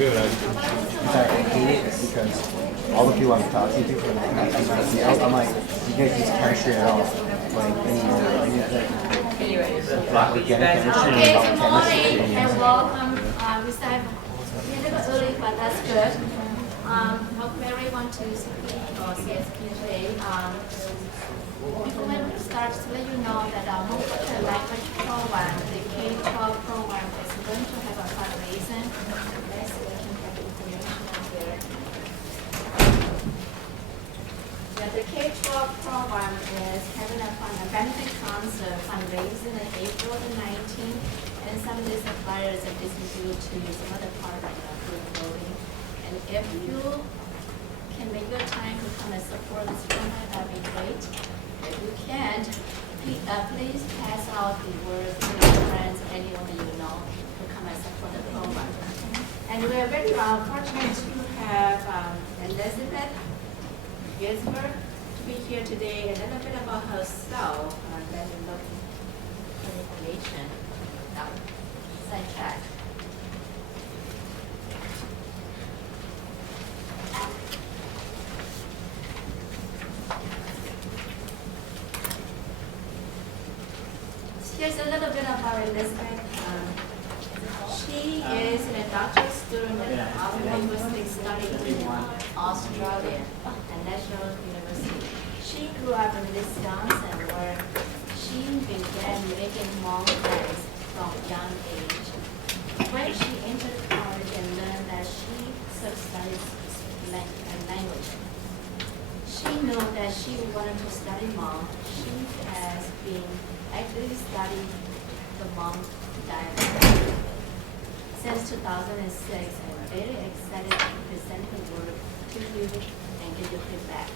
good. I hate it because all the people I'm talking to from like I'm like, you guys use chemistry at all? Like Anyways, organic chemistry Okay, and good chemistry. morning and welcome. We started a little early, but that's good. Hope Mary want to speak or CSP today. Before we start, to let you know that our multiple language program, the K-12 program, is going to have a fundraiser. Yes, we can have information here. Yeah, the K-12 program is having a benefit concert fundraising on April the 19th, and some of these flyers are distributed to some other part of the building. And if you can make your time to come and support this program, that would be great. If you can't, please pass out the words to your friends, anyone you know, to come and support the program. And we are very fortunate to have Elizabeth Gisbert to be here today. A little bit about herself, and then we look for information. Now, sidetrack. Here's a little bit about Elizabeth. She is a doctoral student of linguistic studies in Australia at National University. She grew up in Wisconsin, where she began making Hmong friends from a young age. When she entered college and learned that she studied language, she knew that she wanted to study Hmong. She has been actively studying the Hmong dialect since 2006, and I'm very excited to present her work to you and give you feedback.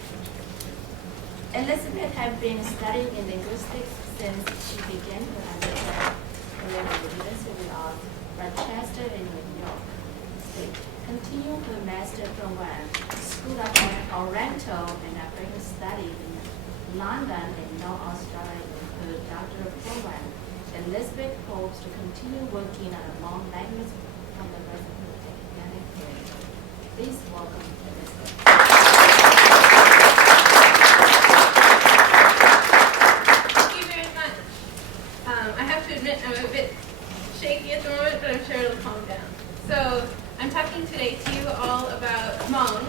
Elizabeth has been studying in linguistics since she began her undergrad career at the University of Rochester in New York State. Continue her master program, School of Oriental and African Studies in London and North Australia in her doctoral program. Elizabeth hopes to continue working on a Hmong language from the rest of her academic career. Please welcome Elizabeth. thank you very much. I have to admit I'm a bit shaky at the moment, but I'm sure it'll calm down. So I'm talking today to you all about Hmong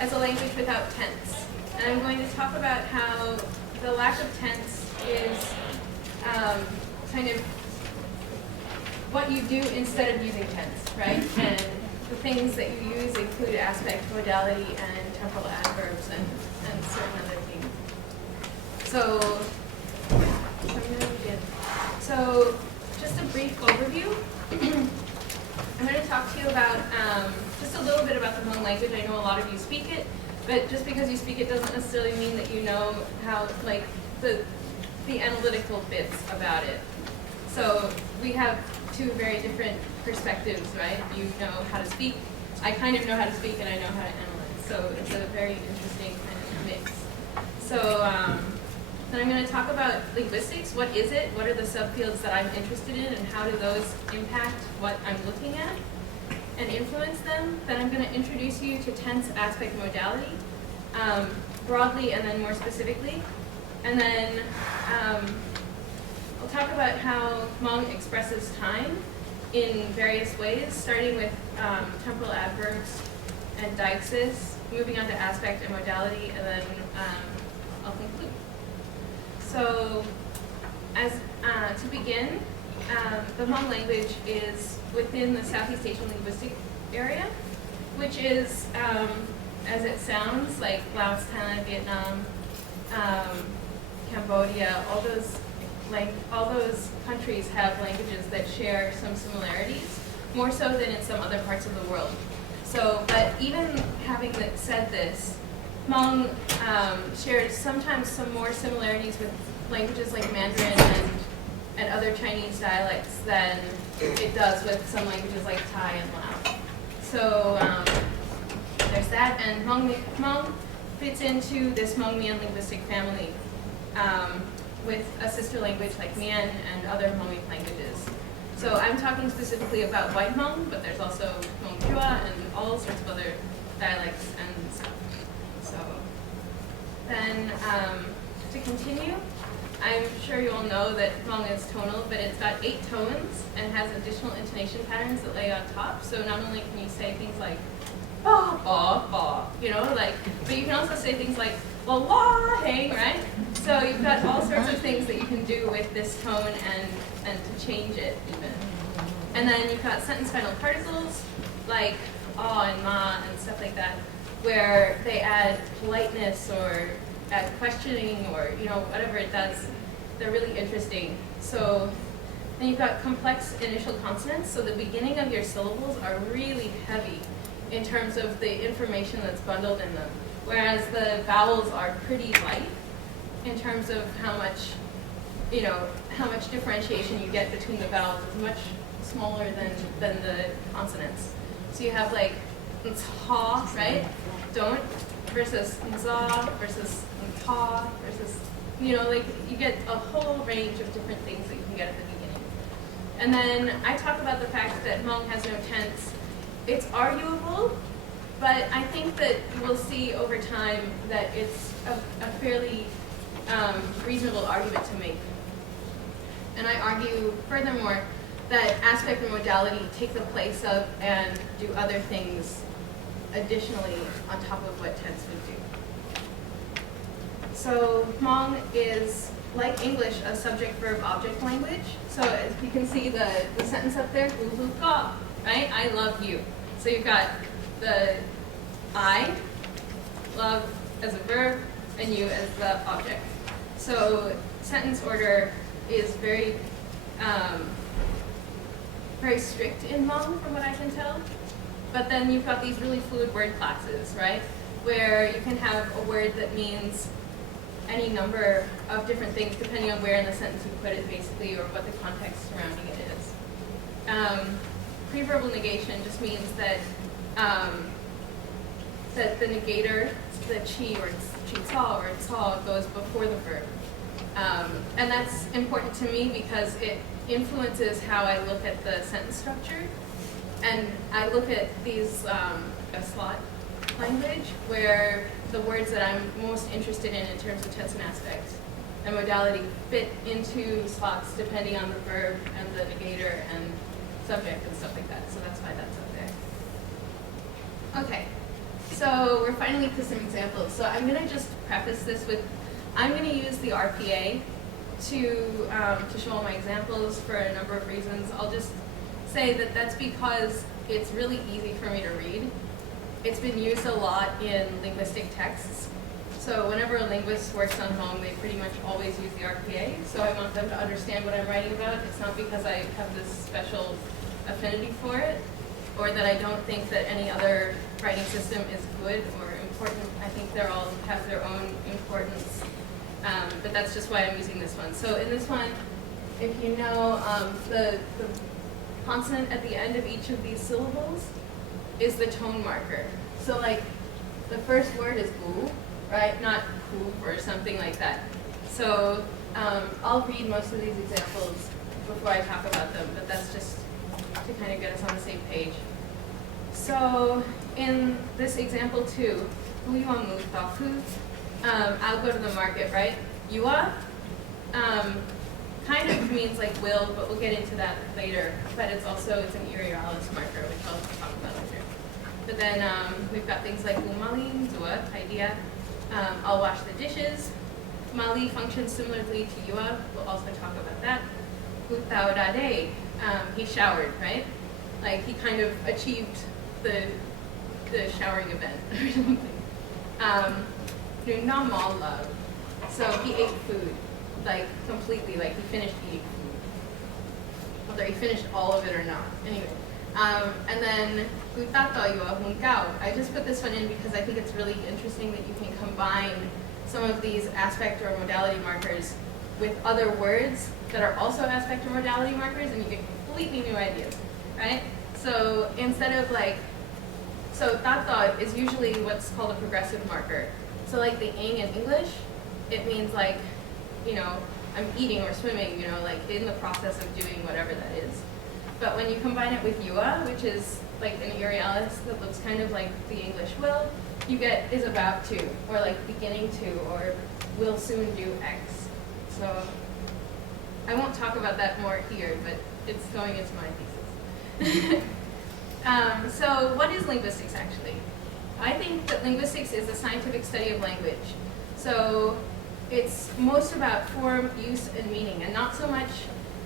as a language without tense. And I'm going to talk about how the lack of tense is kind of what you do instead of using tense, right? And the things that you use include aspect, modality, and temporal adverbs, and certain other things. So I'm going to begin. So just a brief overview. I'm going to talk to you about just a little bit about the Hmong language. I know a lot of you speak it, but just because you speak it doesn't necessarily mean that you know how, like, the analytical bits about it. So we have two very different perspectives, right? You know how to speak. I kind of know how to speak, and I know how to analyze. So it's a very interesting kind of mix. So then I'm going to talk about linguistics. What is it? What are the subfields that I'm interested in, and how do those impact what I'm looking at and influence them? Then I'm going to introduce you to tense, aspect, modality, broadly and then more specifically. And then I'll talk about how Hmong expresses time in various ways, starting with temporal adverbs and deixis, moving on to aspect and modality, and then I'll conclude. So, as to begin, the Hmong language is within the Southeast Asian linguistic area, which is, as it sounds, like Laos, Thailand, Vietnam, Cambodia, all those countries have languages that share some similarities, more so than in some other parts of the world. So, but even having said this, Hmong shares sometimes some more similarities with languages like Mandarin and other Chinese dialects than it does with some languages like Thai and Lao. So there's that, and Hmong fits into this Hmong-Mien linguistic family with a sister language like Mien and other Hmong languages. So I'm talking specifically about white Hmong, but there's also Hmong Chua and all sorts of other dialects and stuff. So then to continue, I'm sure you all know that Hmong is tonal, but it's got 8 tones and has additional intonation patterns that lay on top. So not only can you say things like ba ba ba, you know, like, but you can also say things like la la hey, right? So you've got all sorts of things that you can do with this tone and to change it even. And then you've got sentence final particles like ah and ma and stuff like that, where they add politeness or add questioning or, you know, whatever it does. They're really interesting. So then you've got complex initial consonants. So the beginning of your syllables are really heavy in terms of the information that's bundled in them, whereas the vowels are pretty light in terms of how much, you know, how much differentiation you get between the vowels is much smaller than the consonants. So you have like ha, right? Don't versus za versus ha versus, you know, like you get a whole range of different things that you can get at the beginning. And then I talk about the fact that Hmong has no tense. It's arguable, but I think that you will see over time that it's a fairly reasonable argument to make. And I argue furthermore that aspect and modality take the place of and do other things additionally on top of what tense would do. So Hmong is, like English, a subject-verb-object language. So as you can see the sentence up there, right? I love you. So you've got the I, love as a verb, and you as the object. So sentence order is very, very strict in Hmong from what I can tell. But then you've got these really fluid word classes, right? Where you can have a word that means any number of different things depending on where in the sentence you put it, basically, or what the context surrounding it is. Preverbal negation just means that that the negator, the chi or chi-ca or ca goes before the verb. And that's important to me because it influences how I look at the sentence structure. And I look at these a slot language where the words that I'm most interested in terms of tense and aspect and modality fit into slots depending on the verb and the negator and subject and stuff like that. So that's why that's up there. Okay, so we're finally to some examples. So I'm going to just preface this with, I'm going to use the RPA to show all my examples for a number of reasons. I'll just say that that's because it's really easy for me to read. It's been used a lot in linguistic texts. So whenever a linguist works on Hmong, they pretty much always use the RPA. So I want them to understand what I'm writing about. It's not because I have this special affinity for it, or that I don't think that any other writing system is good or important. I think they all have their own importance. But that's just why I'm using this one. So in this one, if you know, the consonant at the end of each of these syllables is the tone marker. So like the first word is gu, right? Not poop or something like that. So I'll read most of these examples before I talk about them, but that's just to kind of get us on the same page. So in this example 2, I'll go to the market, right? Yua kind of means like will, but we'll get into that later. But it's an irrealis marker, which I'll talk about later. But then we've got things like umali, zua, idea. I'll wash the dishes. Mali functions similarly to yua. We'll also talk about that. Utaurade, he showered, right? Like he kind of achieved the showering event or something. Nunamal love. So he ate food, like completely, like he finished eating food. Whether he finished all of it or not. Anyway. And then I just put this one in because I think it's really interesting that you can combine some of these aspect or modality markers with other words that are also aspect or modality markers, and you get completely new ideas, right? So instead of like, so tato is usually what's called a progressive marker. So like the ing in English, it means like, you know, I'm eating or swimming, you know, like in the process of doing whatever that is. But when you combine it with "yua," which is like an Irialis that looks kind of like the English "will," you get "is about to," or like "beginning to," or "will soon do X." So I won't talk about that more here, but it's going into my thesis. So what is linguistics actually? I think that linguistics is a scientific study of language. So it's most about form, use, and meaning, and not so much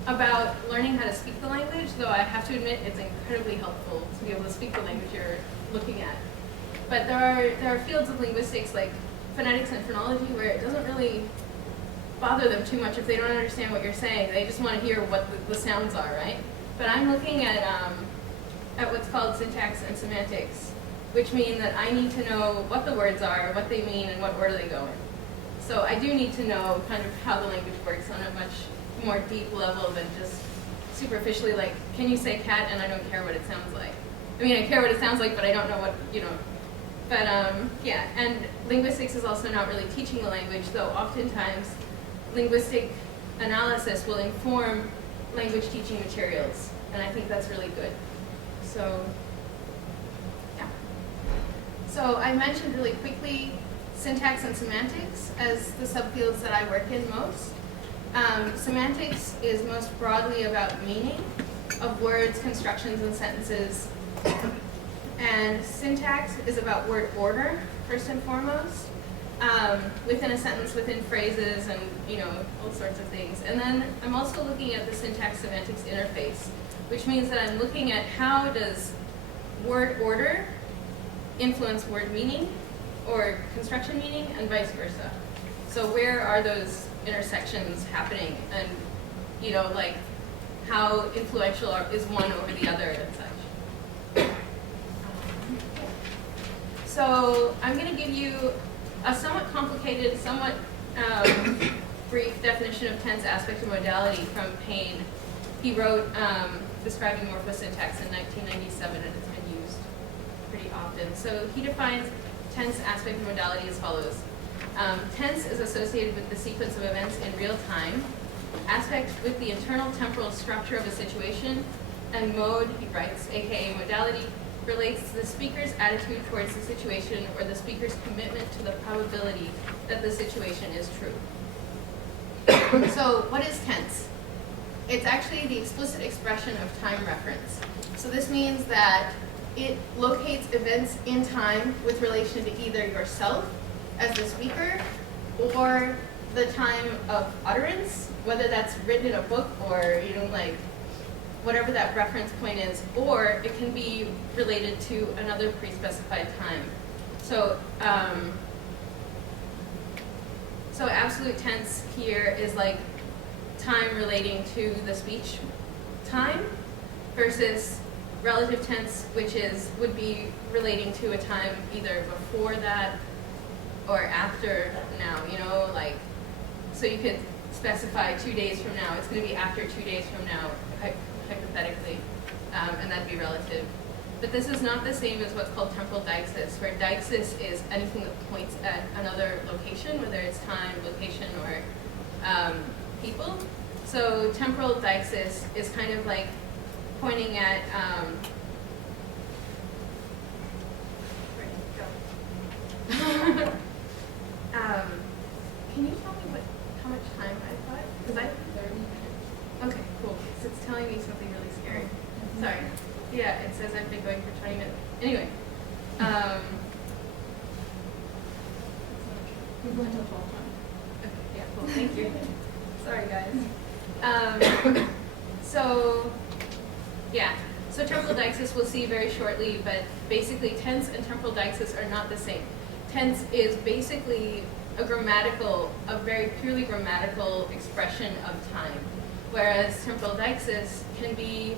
about learning how to speak the language, though I have to admit it's incredibly helpful to be able to speak the language you're looking at. But there are fields of linguistics like phonetics and phonology where it doesn't really bother them too much if they don't understand what you're saying. They just want to hear what the sounds are, right? But I'm looking at what's called syntax and semantics, which mean that I need to know what the words are, what they mean, and what order they go in. So I do need to know kind of how the language works on a much more deep level than just superficially like, can you say cat and I don't care what it sounds like. I mean, I care what it sounds like, but I don't know what, But yeah, and linguistics is also not really teaching the language, though oftentimes linguistic analysis will inform language teaching materials, and I think that's really good. So, yeah. So I mentioned really quickly syntax and semantics as the subfields that I work in most. Semantics is most broadly about meaning of words, constructions, and sentences. And syntax is about word order, first and foremost, within a sentence, within phrases, and all sorts of things. And then I'm also looking at the syntax-semantics interface, which means that I'm looking at how does word order influence word meaning or construction meaning, and vice versa. So where are those intersections happening, and like how influential is one over the other and such. So I'm going to give you a somewhat complicated, somewhat brief definition of tense, aspect, and modality from Payne. He wrote describing morphosyntax in 1997, and it's been used pretty often. So he defines tense, aspect, and modality as follows. Tense is associated with the sequence of events in real time. Aspect with the internal temporal structure of a situation. And mode, he writes, aka modality, relates to the speaker's attitude towards the situation or the speaker's commitment to the probability that the situation is true. So what is tense? It's actually the explicit expression of time reference. So this means that it locates events in time with relation to either yourself as the speaker or the time of utterance, whether that's written in a book or, like whatever that reference point is, or it can be related to another pre-specified time. So, so absolute tense here is like time relating to the speech time versus relative tense, which would be relating to a time either before that or after now, like, so you could specify 2 days from now. It's going to be after 2 days from now, hypothetically, and that'd be relative. But this is not the same as what's called temporal deixis, where deixis is anything that points at another location, whether it's time, location, or people. So temporal deixis is kind of like pointing at can you tell me how much time I thought? Because I 30 minutes. Okay, cool. So it's telling me something really scary. Sorry. Yeah, it says I've been going for 20 minutes. Anyway. We're going to 12 times. Okay, yeah, cool. Thank you. Sorry, guys. So, yeah. So temporal deixis we'll see very shortly, but basically tense and temporal deixis are not the same. Tense is basically a very purely grammatical expression of time, whereas temporal deixis can be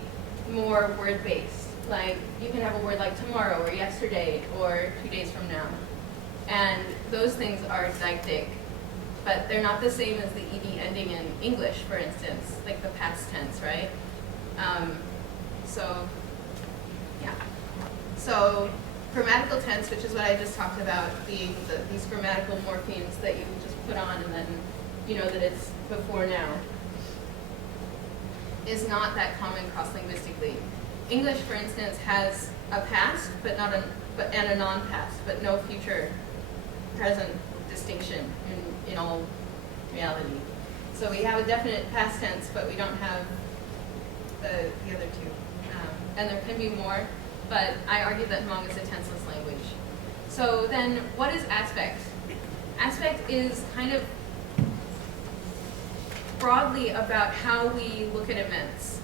more word-based. Like, you can have a word like tomorrow or yesterday or 2 days from now. And those things are deictic, but they're not the same as the ed ending in English, for instance, like the past tense, right? So, yeah. So, grammatical tense, which is what I just talked about, being these grammatical morphemes that you just put on and then you know that it's before now. is not that common cross-linguistically. English, for instance, has a past, and a non-past, but no future present distinction in all reality. So we have a definite past tense, but we don't have the other two. And there can be more, but I argue that Hmong is a tenseless language. So then, what is aspect? Aspect is kind of broadly about how we look at events,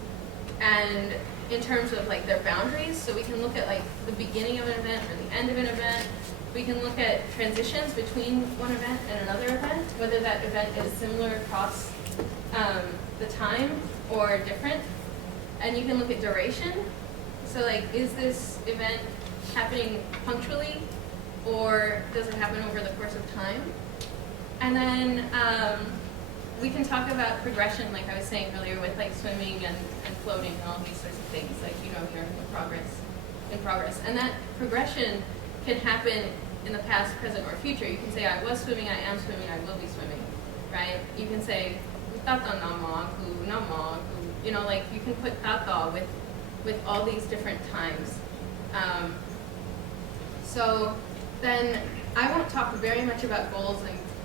and in terms of like their boundaries. So we can look at like the beginning of an event or the end of an event. We can look at transitions between one event and another event, whether that event is similar across the time or different. And you can look at duration. So like, is this event happening punctually, or does it happen over the course of time? And then we can talk about progression, like I was saying earlier, with like swimming and floating and all these sorts of things, like, you know, you're in progress. And that progression can happen in the past, present, or future. You can say, I was swimming, I am swimming, I will be swimming, right? You can say, you know, like, you can put tata with all these different times. So then I won't talk very much about goals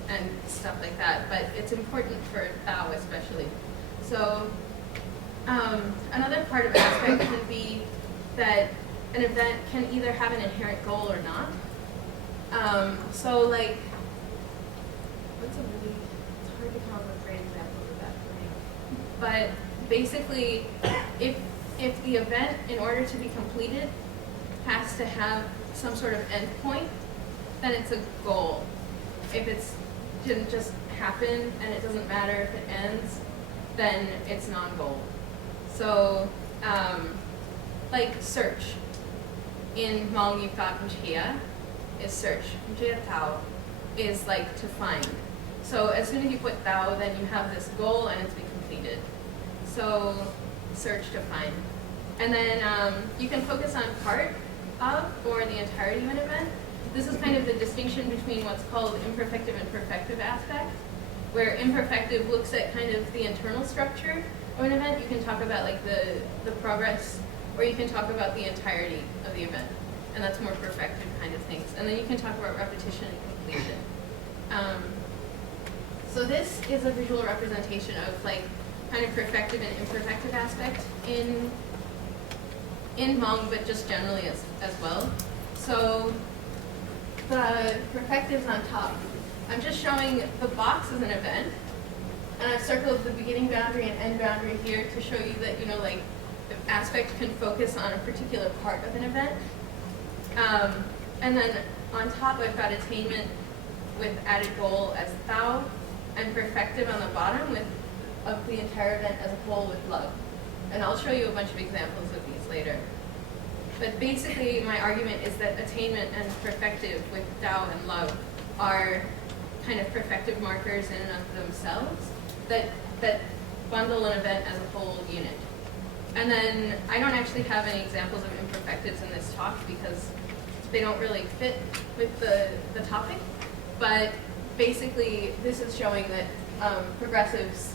and stuff like that, but it's important for Tao especially. So another part of aspect can be that an event can either have an inherent goal or not. So like, it's hard to come up with great examples of that for me. But basically, if the event, in order to be completed, has to have some sort of endpoint, then it's a goal. If it didn't just happen and it doesn't matter if it ends, then it's non-goal. So, like search. In Hmong, you've got mjia, is search. Mjia tao is like to find. So as soon as you put tao, then you have this goal and it's been completed. So search to find. And then you can focus on part of or the entirety of an event. This is kind of the distinction between what's called imperfective and perfective aspect, where imperfective looks at kind of the internal structure of an event. You can talk about like the progress, or you can talk about the entirety of the event, and that's more perfective kind of things. And then you can talk about repetition and completion. So this is a visual representation of like kind of perfective and imperfective aspect in Hmong, but just generally as well. So the perfectives on top, I'm just showing the box as an event, and I've circled the beginning boundary and end boundary here to show you that, you know, like, the aspect can focus on a particular part of an event. And then on top, I've got attainment with added goal as Tao, and perfective on the bottom of the entire event as a whole with love. And I'll show you a bunch of examples of these later. But basically, my argument is that attainment and perfective with Tao and love are kind of perfective markers in and of themselves that bundle an event as a whole unit. And then I don't actually have any examples of imperfectives in this talk because they don't really fit with the topic. But basically, this is showing that progressives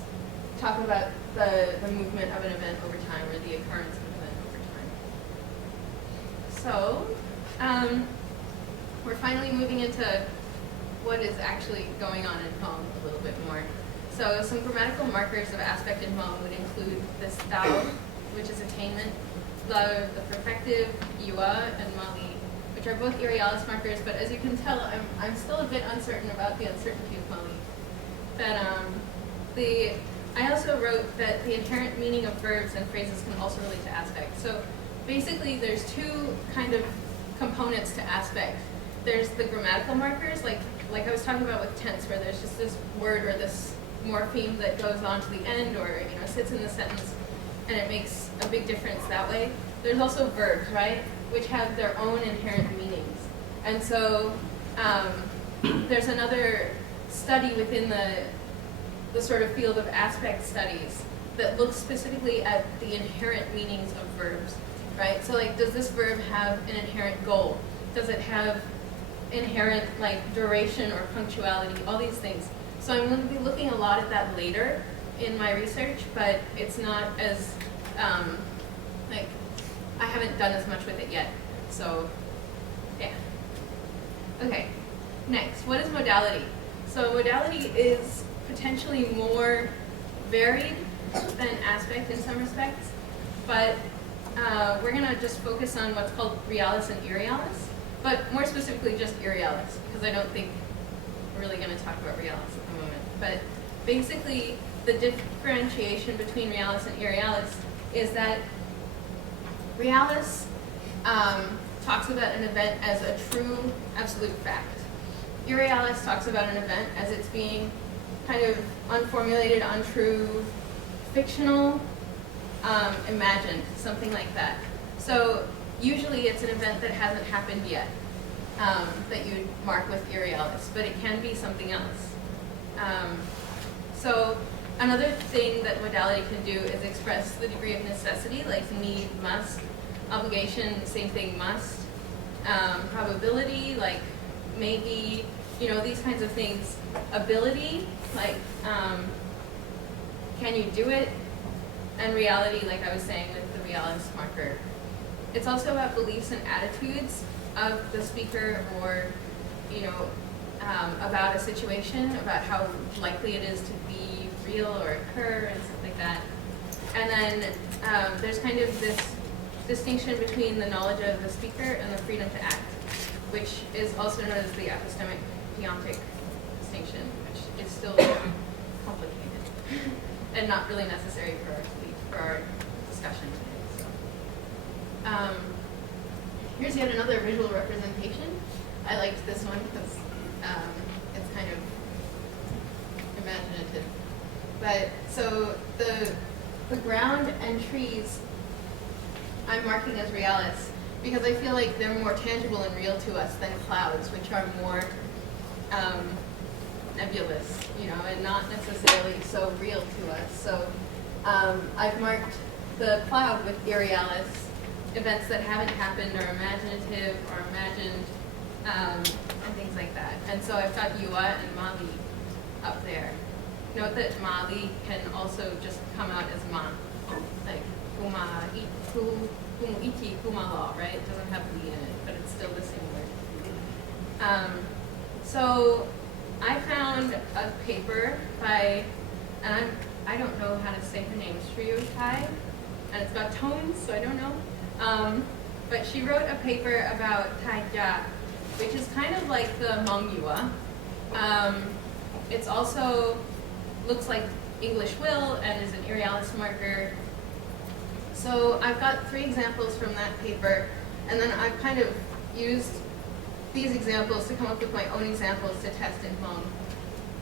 talk about the movement of an event over time, or the occurrence of an event over time. So we're finally moving into what is actually going on in Hmong a little bit more. So some grammatical markers of aspect in Hmong would include this Tao, which is attainment, the perfective, Yua, and Mali, which are both Irialis markers, but as you can tell, I'm still a bit uncertain about the uncertainty of Mali. But I also wrote that the inherent meaning of verbs and phrases can also relate to aspect. So basically, there's two kind of components to aspect. There's the grammatical markers, like I was talking about with tense, where there's just this word or this morpheme that goes on to the end, or sits in the sentence, and it makes a big difference that way. There's also verbs, right, which have their own inherent meanings. And so there's another study within the sort of field of aspect studies that looks specifically at the inherent meanings of verbs, right? So like, does this verb have an inherent goal? Does it have inherent like duration or punctuality, all these things. So I'm going to be looking a lot at that later in my research, but it's not as, like, I haven't done as much with it yet. So, yeah. Okay, next, what is modality? So modality is potentially more varied than aspect in some respects, but we're gonna just focus on what's called realis and irrealis, but more specifically just irrealis, because I don't think we're really gonna talk about realis at the moment. But basically, the differentiation between realis and irrealis is that realis talks about an event as a true, absolute fact. Irrealis talks about an event as it's being kind of unformulated, untrue, fictional, imagined, something like that. So usually it's an event that hasn't happened yet that you'd mark with irrealis, but it can be something else. So another thing that modality can do is express the degree of necessity, like need, must, obligation, same thing, must, probability, like maybe, you know, these kinds of things. Ability, like can you do it? And reality, like I was saying with the realis marker. It's also about beliefs and attitudes of the speaker, or, you know, about a situation, about how likely it is to be real or occur and stuff like that. And then there's kind of this distinction between the knowledge of the speaker and the freedom to act, which is also known as the epistemic deontic distinction, which is still complicated and not really necessary for our discussion today. So, here's yet another visual representation. I liked this one because it's kind of imaginative. But so the ground and trees I'm marking as realis because I feel like they're more tangible and real to us than clouds, which are more nebulous, you know, and not necessarily so real to us. So I've marked the cloud with irrealis, events that haven't happened or imaginative or imagined, and things like that. And so I've got Yua and Mali up there. Note that Mali can also just come out as Ma, like Iti Kumala, right? It doesn't have Li in it, but it's still the same word. So I found a paper by, and I don't know how to say her name, Shriyu Tai, and it's got tones, so I don't know. But she wrote a paper about Tai Jia, which is kind of like the Hmong Yua. It's also looks like English will and is an irrealis marker. So I've got 3 examples from that paper, and then I've kind of used these examples to come up with my own examples to test in Hmong,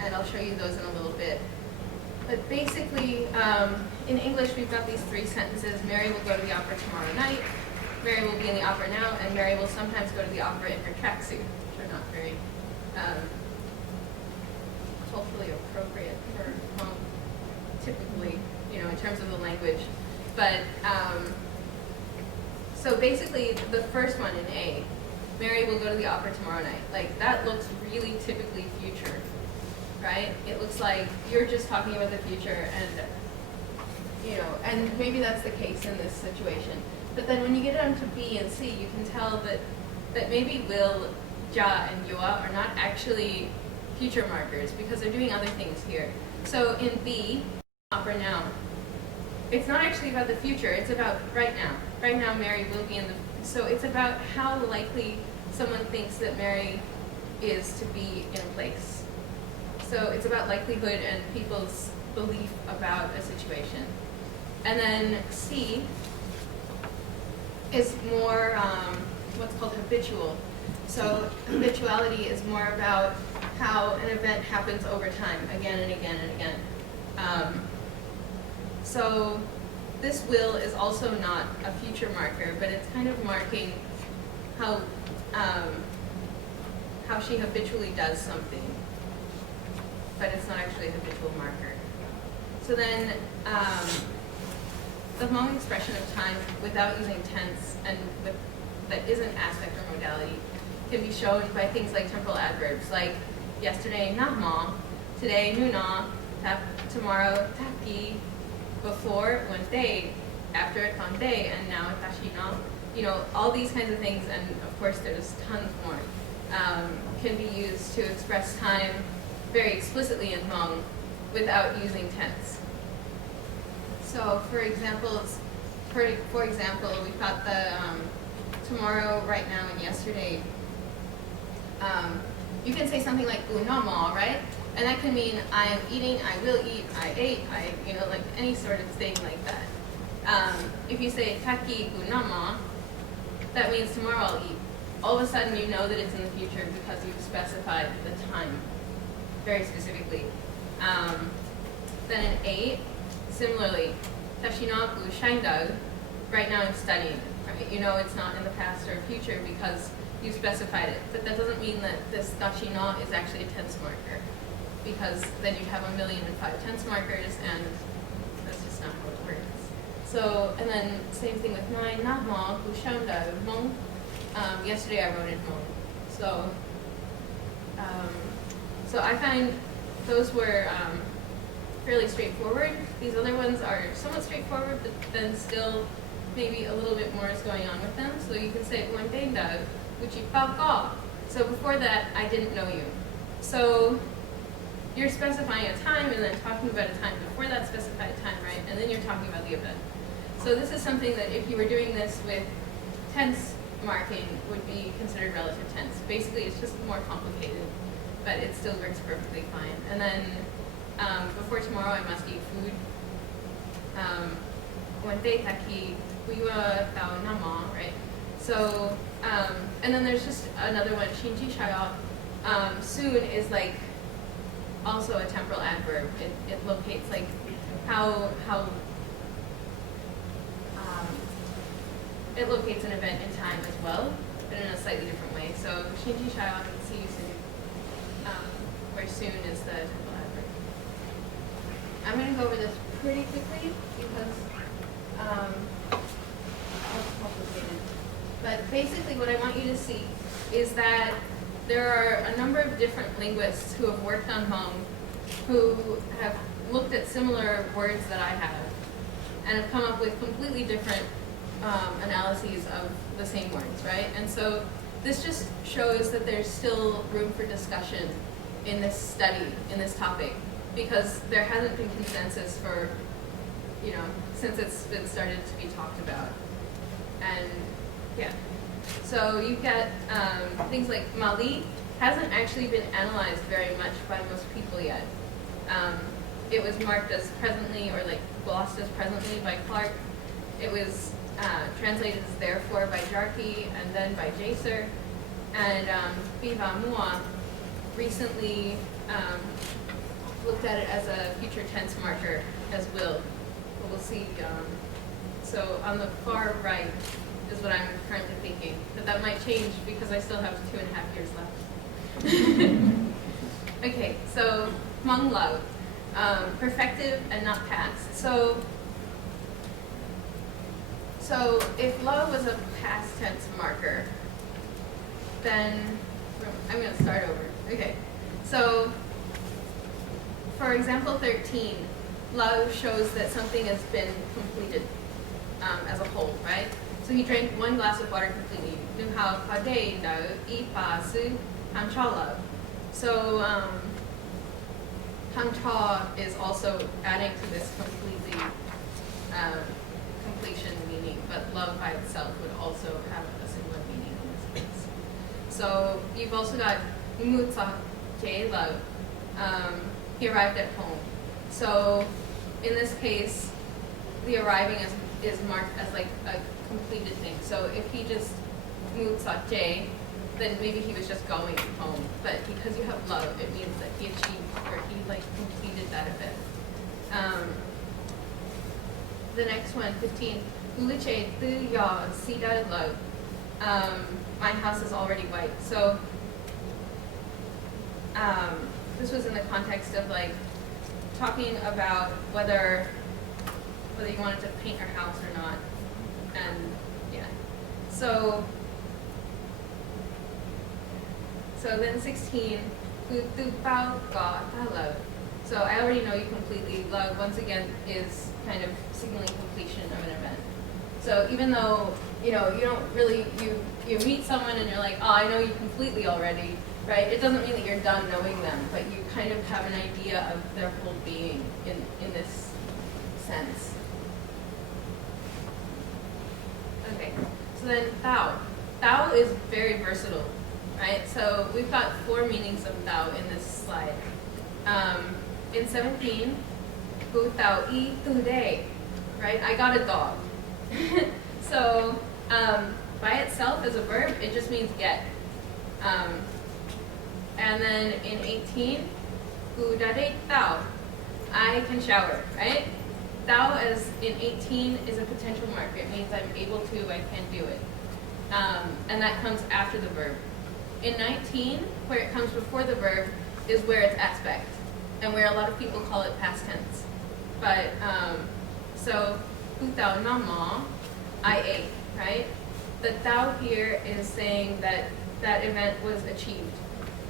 and I'll show you those in a little bit. But basically, in English, we've got these 3 sentences. Mary will go to the opera tomorrow night, Mary will be in the opera now, and Mary will sometimes go to the opera in her tracksuit, which are not very culturally appropriate for Hmong, typically, you know, in terms of the language. But, so basically, the first one in A, Mary will go to the opera tomorrow night. Like, that looks really typically future, right? It looks like you're just talking about the future, and, you know, and maybe that's the case in this situation. But then when you get on to B and C, you can tell that maybe will, Ja, and Yua are not actually future markers because they're doing other things here. So in B, opera now, it's not actually about the future, it's about right now. Right now, Mary will be in the, so it's about how likely someone thinks that Mary is to be in a place. So it's about likelihood and people's belief about a situation. And then C is more what's called habitual. So habituality is more about how an event happens over time, again and again and again. So this will is also not a future marker, but it's kind of marking how she habitually does something, but it's not actually a habitual marker. So then the Hmong expression of time without using tense and that isn't aspect or modality can be shown by things like temporal adverbs, like yesterday nah ma, today nu na, tomorrow taki, before one day, after a con day, and now tashi no. You know, all these kinds of things, and of course there's tons more, can be used to express time very explicitly in Hmong without using tense. So for example, we've got the tomorrow, right now, and yesterday. You can say something like "unama," right? And that can mean I am eating, I will eat, I ate, like any sort of thing like that. If you say "taki unama," that means tomorrow I'll eat. All of a sudden you know that it's in the future because you've specified the time very specifically. Then in 8, similarly, "tashinaku shaindau," right now I'm studying. Right? You know it's not in the past or future because you specified it. But that doesn't mean that this tashina is actually a tense marker, because then you'd have 1,000,005 tense markers, and that's just not how it works. So, and then same thing with 9, "nahma hu shaindau Hmong." Yesterday I wrote in Hmong. So I find those were fairly straightforward. These other ones are somewhat straightforward, but then still maybe a little bit more is going on with them. So you can say "uandenda," which you "bao." So before that, I didn't know you. So you're specifying a time and then talking about a time before that specified time, right? And then you're talking about the event. So this is something that if you were doing this with tense marking would be considered relative tense. Basically, it's just more complicated, but it still works perfectly fine. And then before tomorrow, I must eat food. One day taki wiwa tao nama, right? So, and then there's just another one, shinji shaya. Soon is like also a temporal adverb. It locates like how it locates an event in time as well, but in a slightly different way. So shinji shaya and see you soon, where soon is the temporal adverb. I'm going to go over this pretty quickly because it's complicated. But basically what I want you to see is that there are a number of different linguists who have worked on Hmong who have looked at similar words that I have and have come up with completely different analyses of the same words, right? And so this just shows that there's still room for discussion in this study, in this topic, because there hasn't been consensus for, since it's been started to be talked about. And yeah, so you've got things like Mali hasn't actually been analyzed very much by most people yet. It was marked as presently or like glossed as presently by Clark. It was translated as therefore by Jarkey and then by Jaser. And Biva Mua recently looked at it as a future tense marker as will. But we'll see. So on the far right is what I'm currently thinking. But that might change because I still have 2.5 years left. Okay, so Hmong Lao, perfective and not past. So if Lao was a past tense marker, then I'm going to start over. Okay, so for example 13, Lao shows that something has been completed as a whole, right? So he drank 1 glass of water completely. So Hang is also adding to this completely completion meaning, but love by itself would also have a similar meaning in this case. So you've also got Mutsa J love. He arrived at home. So in this case, the arriving is marked as like a completed thing. So if he just Mutsa J, then maybe he was just going home. But because you have love, it means that he achieved or he like completed that event. The next one, 15. Uliche tu ya sida love. My house is already white. So this was in the context of like talking about whether you wanted to paint your house or not. And yeah. So then 16, tu bao ga ta love. So I already know you completely. Love, once again, is kind of signaling completion of an event. So even though, you know, you don't really, you meet someone and you're like, oh, I know you completely already, right? It doesn't mean that you're done knowing them, but you kind of have an idea of their whole being in this sense. Okay, so then Tao. Tao is very versatile, right? So we've got 4 meanings of Tao in this slide. In 17, Gu Tao I Tu Day, right? I got a dog. So by itself as a verb, it just means get. And then in 18, Gu Da De Tao, I can shower, right? Tao as in 18 is a potential mark. It means I'm able to, I can do it. And that comes after the verb. In 19, where it comes before the verb, is where it's aspect, and where a lot of people call it past tense. But, so, Hu Tao Na Ma, I ate, right? The Tao here is saying that that event was achieved,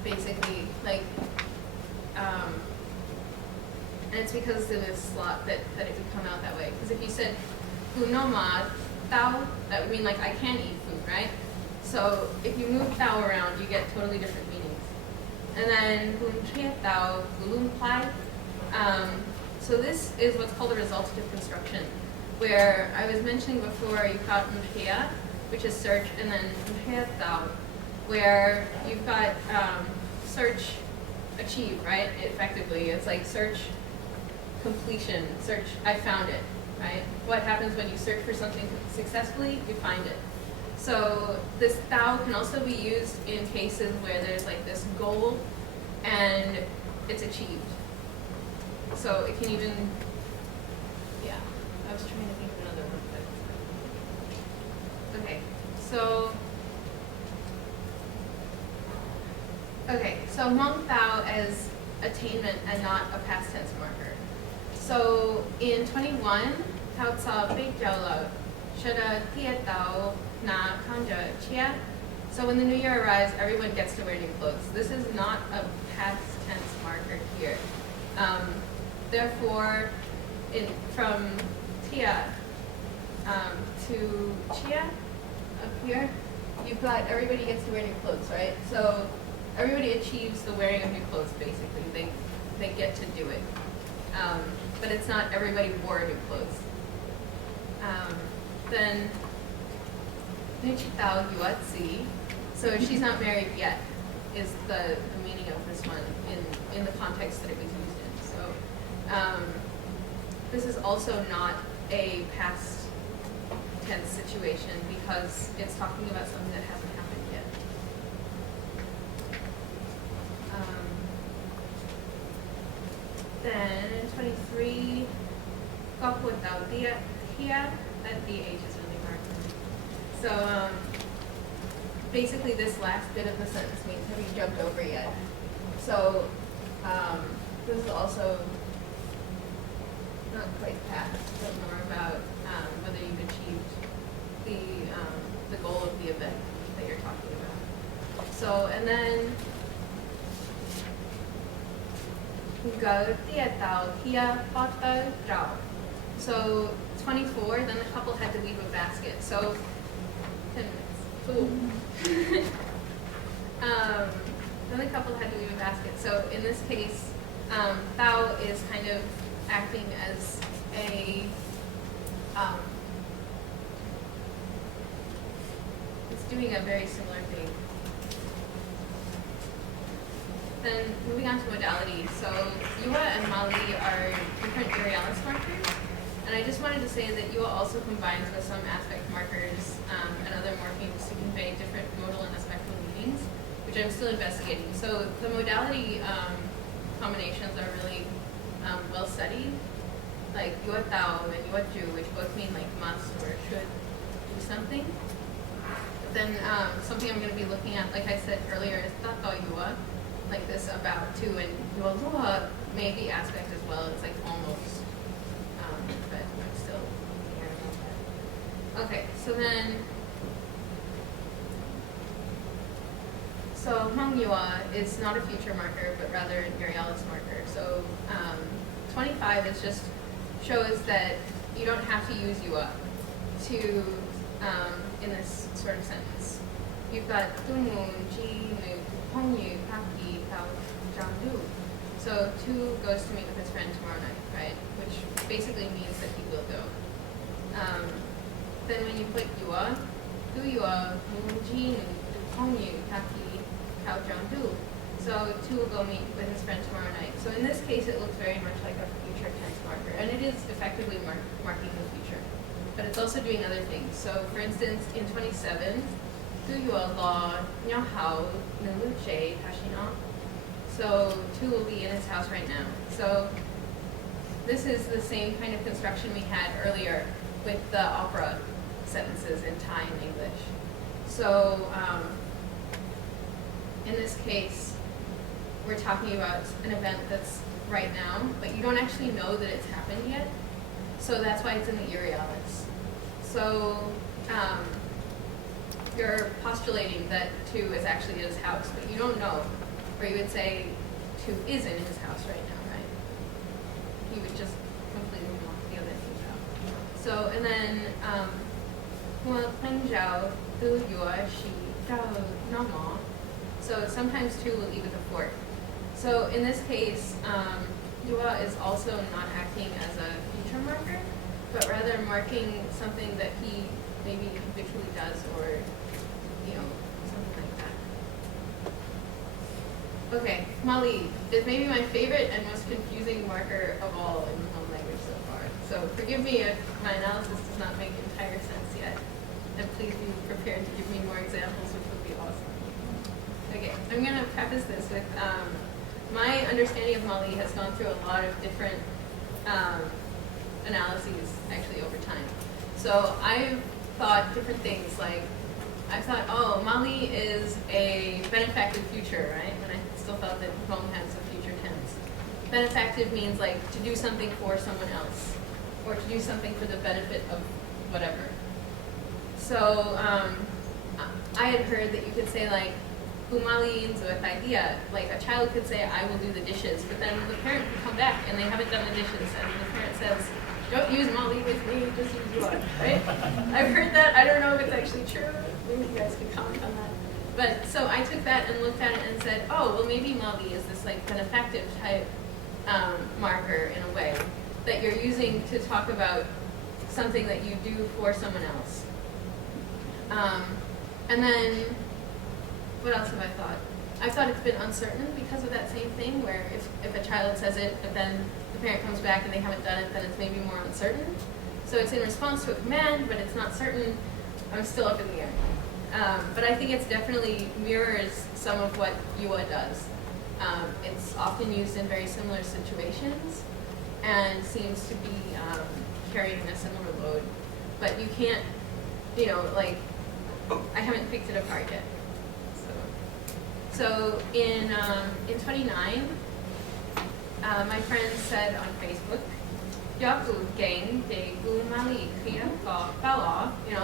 basically. Like, and it's because of this slot that it would come out that way. Because if you said Hu No Ma Tao, that would mean like I can eat food, right? So if you move Tao around, you get totally different meanings. And then Hun Tre Tao Gulum Pai. So this is what's called a resultative construction, where I was mentioning before you've got Mutria, which is search, and then Mutria Tao, where you've got search achieve, right? Effectively, it's like search completion, search I found it, right? What happens when you search for something successfully? You find it. So this Tao can also be used in cases where there's like this goal and it's achieved. So it can even, yeah, I was trying to think of another one. But okay, so Hmong Tao as attainment and not a past tense marker. So in 21, Tao Tsa Big Jiao La, Shada Tia Tao Na Kanja Chia. So when the new year arrives, everyone gets to wear new clothes. This is not a past tense marker here. Therefore, from Tia to Chia up here, you've got everybody gets to wear new clothes, right? So everybody achieves the wearing of new clothes, basically. They get to do it. But it's not everybody wore new clothes. Then Nuchitao Yuatsi, so she's not married yet, is the meaning of this one in the context that it was used in. So this is also not a past tense situation because it's talking about something that hasn't happened yet. Then in 23, Kapo Tao Dia Tia, that DH is really hard. So basically this last bit of the sentence means have you jumped over yet? So this is also not quite past, but more about whether you've achieved the goal of the event that you're talking about. So, and then so 24, then the couple had to leave a basket. So 10 minutes. Ooh. Then the couple had to leave a basket. So in this case, Tao is kind of acting as a it's doing a very similar thing. Then moving on to modality. So Yua and Mali are different Aerialis markers. And I just wanted to say that Yua also combines with some aspect markers and other morphemes to convey different modal and aspectal meanings, which I'm still investigating. So the modality combinations are really well studied, like Yua Tao and Yua Ju, which both mean like must or should do something. But then something I'm going to be looking at, like I said earlier, is Tatao Yua, like this about to, and Yua Lua may be aspect as well. It's like almost, but I'm still hearing about that. Okay, so then, So Hmong Yua is not a future marker, but rather an Aerialis marker. So 25 is just shows that you don't have to use Yua to in this sort of sentence. You've got Tumu, Ji, Nu, Hong Yu, Paki, Pao, Zhang Du. So Tu goes to meet with his friend tomorrow night, right? Which basically means that he will go. Then when you put Yua, Du Yua, Nu, Ji, Nu, Hong Yu, Paki, Pao, Zhang Du. So Tu will go meet with his friend tomorrow night. So in this case, it looks very much like a future tense marker, and it is effectively marking the future. But it's also doing other things. So for instance, in 27, Du Yua Law, Nya Hao, Nu Che, Tashina. So Tu will be in his house right now. So this is the same kind of construction we had earlier with the opera sentences in Thai and English. So in this case, we're talking about an event that's right now, but you don't actually know that it's happened yet. So that's why it's in the Aerialis. So you're postulating that Tu is actually at his house, but you don't know. Or you would say Tu is in his house right now, right? He would just completely block the other things out. So, and then, Du Yua Shi Dao Nama. So sometimes Tu will leave with a fork. So in this case, Yua is also not acting as a future marker, but rather marking something that he maybe habitually does, or something like that. Okay, Mali is maybe my favorite and most confusing marker of all in Hmong language so far. So forgive me if my analysis does not make entire sense yet, and please be prepared to give me more examples, which would be awesome. Okay, I'm going to preface this with my understanding of Mali has gone through a lot of different analyses actually over time. So I've thought different things, like I thought, oh, Mali is a benefactive future, right? And I still thought that Hmong has a future tense. Benefactive means like to do something for someone else, or to do something for the benefit of whatever. So I had heard that you could say like, Umali with idea, like a child could say, I will do the dishes, but then the parent can come back and they haven't done the dishes, and the parent says, don't use Mali with me, just use Yuan, right? I've heard that. I don't know if it's actually true. Maybe you guys could comment on that. But so I took that and looked at it and said, oh, well maybe Mali is this like benefactive type marker in a way that you're using to talk about something that you do for someone else. And then, what else have I thought? I thought it's been uncertain because of that same thing, where if a child says it, but then the parent comes back and they haven't done it, then it's maybe more uncertain. So it's in response to a command, but it's not certain. I'm still up in the air. But I think it's definitely mirrors some of what Yua does. It's often used in very similar situations and seems to be carrying a similar load. But you can't, I haven't picked it apart yet. So in 29, my friend said on Facebook,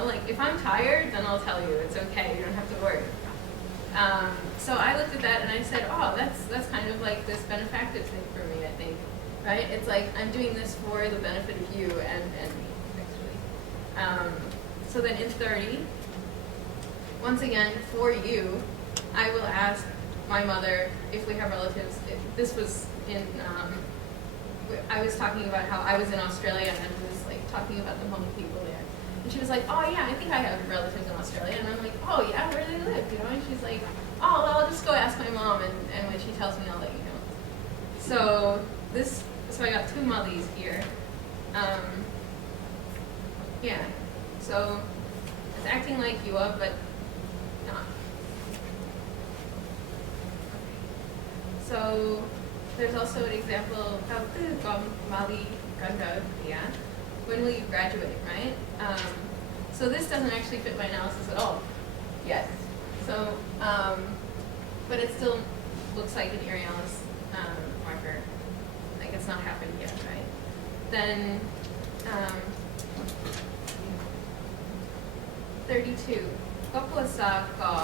like if I'm tired, then I'll tell you. It's okay. You don't have to worry. So I looked at that and I said, oh, that's kind of like this benefactive thing for me, I think. Right? It's like I'm doing this for the benefit of you and me, actually. So then in 30, once again, for you, I will ask my mother if we have relatives. This was in, I was talking about how I was in Australia and I was like talking about the Hmong people there. And she was like, oh yeah, I think I have relatives in Australia. And I'm like, oh yeah, where do they live? And she's like, oh, well, I'll just go ask my mom, and when she tells me, I'll let you know. So I got two Malis here. Yeah, so it's acting like Yua, but not. So there's also an example of Mali Ganda, yeah. When will you graduate, right? So this doesn't actually fit my analysis at all yet. So, but it still looks like an Aerialis marker, like it's not happened yet, right? Then 32. ก็ควรจะก่อ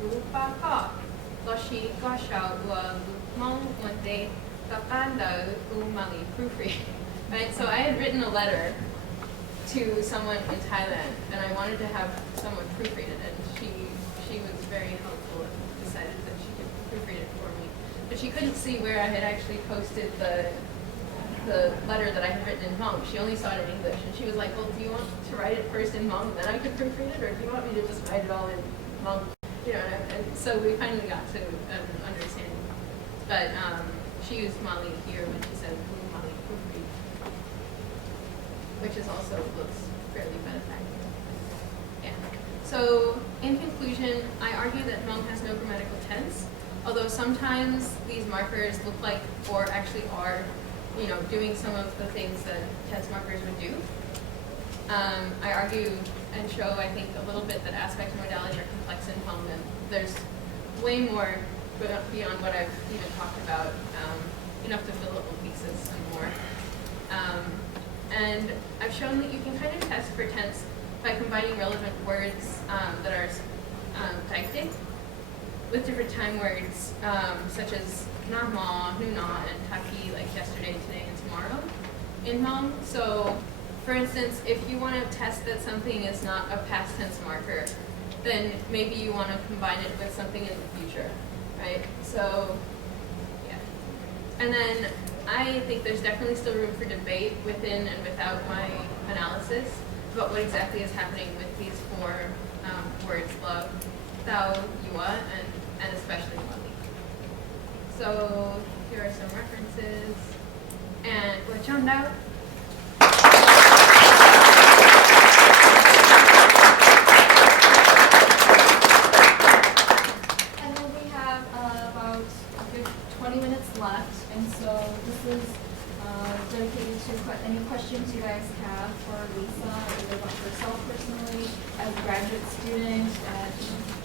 รูปประกอบ Loshi Gosha Ua Hmong Monte Kapanda Umali proofread. Right? So I had written a letter to someone in Thailand, and I wanted to have someone proofread it, and she was very helpful and decided that she could proofread it for me. But she couldn't see where I had actually posted the letter that I had written in Hmong. She only saw it in English, and she was like, well, do you want to write it first in Hmong, then I could proofread it, or do you want me to just write it all in Hmong? You know, and so we finally got to an understanding. But she used Mali here when she said Mali proofread, which is also looks fairly benefactor. Yeah. So in conclusion, I argue that Hmong has no grammatical tense, although sometimes these markers look like, or actually are, you know, doing some of the things that tense markers would do. I argue and show, I think, a little bit that aspect and modality are complex in Hmong, and there's way more beyond what I've even talked about, enough to fill up the pieces and more. And I've shown that you can kind of test for tense by combining relevant words that are deictic with different time words, such as na ma, nu na, and taki, like yesterday, today, and tomorrow in Hmong. So, for instance, if you want to test that something is not a past tense marker, then maybe you want to combine it with something in the future, right? So, yeah. And then I think there's definitely still room for debate within and without my analysis about what exactly is happening with these four words, love, thou, yua, and especially wali. So here are some references. And Wachondao. And then we have about a good 20 minutes left, and so this is dedicated to any questions you guys have for Lisa, either about herself personally, as a graduate student.